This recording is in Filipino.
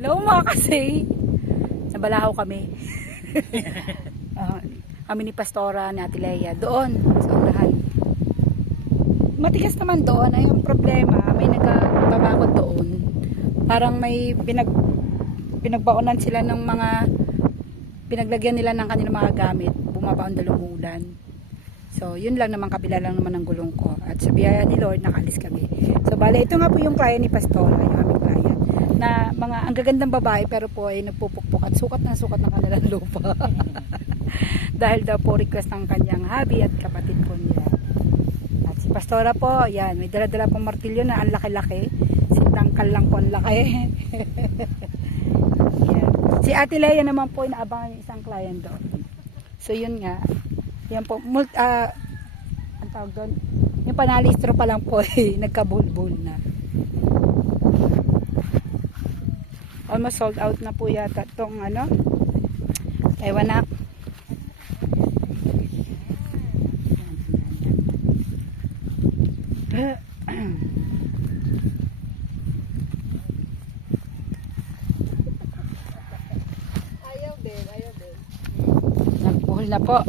Hello mga kasi. Nabalahaw kami. Kami ni Pastora, ni Ate Leia. Doon, sa unahan. Matigas naman doon. Ay, ang problema, may nagkababakod doon. Parang may pinagbaonan sila ng mga pinaglagyan nila ng kanilang mga gamit. Bumabaon dalawang ulan. So, yun lang naman, kabila lang naman ng gulong ko. At sa biyaya ni Lord, nakaalis kami. So, bale, ito nga po yung client ni Pastora, yung aming client. Na mga, ang gagandang babae, pero po ay nagpupukpuk at sukat ng kanilang lupa. Dahil daw po request ng kanyang hubby at kapatid po niya. At si Pastora po, yan, may dala-dala pong martilyo na ang laki-laki. Si tangkal lang po ang laki. Yan. Si Ate Leia naman po, inaabangan yung isang client doon. So, yun nga. Yan po, ang tawag doon, yung panalistro pa lang po nagkabulbul na. Almost sold out na po yata itong ano, ewan na. Ayaw din. Nagbuhol na po.